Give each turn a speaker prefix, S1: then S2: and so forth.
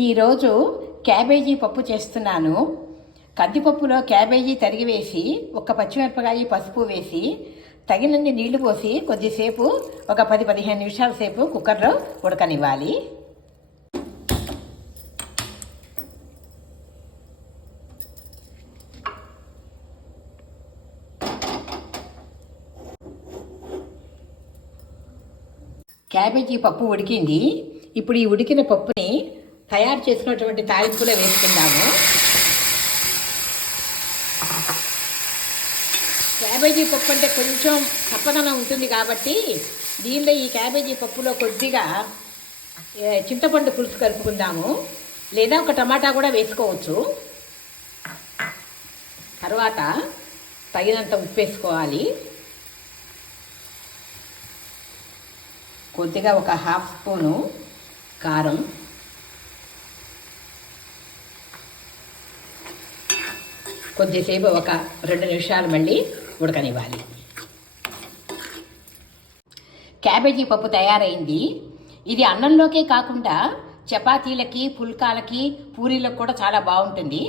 S1: ఈరోజు క్యాబేజీ పప్పు చేస్తున్నాను. కందిపప్పులో క్యాబేజీ తరిగి వేసి ఒక పచ్చిమిరపకాయ పసుపు వేసి తగినన్ని నీళ్ళు పోసి కొద్దిసేపు ఒక పది పదిహేను నిమిషాల సేపు కుక్కర్లో ఉడకనివ్వాలి. క్యాబేజీ పప్పు ఉడికింది. ఇప్పుడు ఈ ఉడికిన పప్పుని తయారు చేసుకున్నటువంటి తాలింపులో వేసుకుందాము. క్యాబేజీ పప్పు అంటే కొంచెం చప్పదనం ఉంటుంది కాబట్టి దీనిలో ఈ క్యాబేజీ పప్పులో కొద్దిగా చింతపండు పులుసు కలుపుకుందాము. లేదా ఒక టమాటా కూడా వేసుకోవచ్చు. తర్వాత తగినంత ఉప్పు వేసుకోవాలి. కొద్దిగా ఒక హాఫ్ స్పూను కారం. కొద్దిసేపు ఒక రెండు నిమిషాలు మళ్ళీ ఉడకనివ్వాలి. క్యాబేజీ పప్పు తయారైంది. ఇది అన్నంలోకే కాకుండా చపాతీలకి పుల్కాలకి పూరీలకు కూడా చాలా బాగుంటుంది.